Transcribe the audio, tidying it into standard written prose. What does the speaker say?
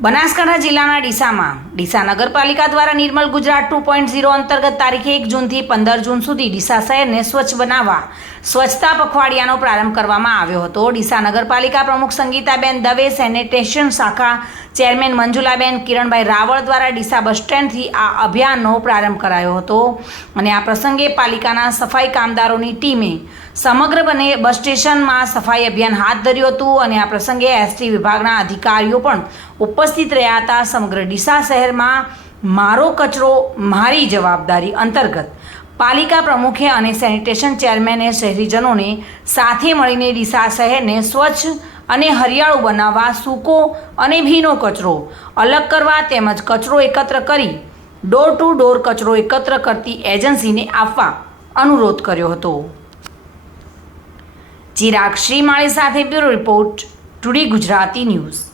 બનાસકાંઠા જિલ્લાના ડીસા નગરપાલિકા દ્વારા નિર્મલ ગુજરાત 2.0 અંતર્ગત તારીખ 1 જૂનથી 15 જૂન સુધી ડીસા શહેરને સ્વચ્છ બનાવવા સ્વચ્છતા પખવાડિયાનો પ્રારંભ કરવામાં આવ્યો હતો। ડીસા નગરપાલિકા પ્રમુખ સંગીતાબેન દવે, સેનિટેશન શાખા ચેરમેન મંજુલાબેન કિરણભાઈ રાવળ દ્વારા ડીસા બસ સ્ટેન્ડથી આ અભિયાનનો પ્રારંભ કરાયો હતો અને આ પ્રસંગે પાલિકાના સફાઈ કામદારોની ટીમે સમગ્ર બસ સ્ટેશનમાં સફાઈ અભિયાન હાથ ધર્યું હતું અને આ પ્રસંગે એસટી વિભાગના અધિકારીઓ પણ ઉપસ્થિત રહ્યા હતા। સમગ્ર ડીસા શહેરમાં મારો કચરો મારી જવાબદારી અંતર્ગત પાલિકા પ્રમુખે અને સેનિટેશન ચેરમેને શહેરીજનોને સાથે મળીને ડીસા શહેરને સ્વચ્છ અને હરિયાળું બનાવવા સૂકો અને ભીનો કચરો અલગ કરવા તેમજ કચરો એકત્ર કરી ડોર ટુ ડોર કચરો એકત્ર કરતી એજન્સીને આપવા અનુરોધ કર્યો હતો। ચિરાગ શ્રીમાળી સાથે bureau report, today Gujarati news.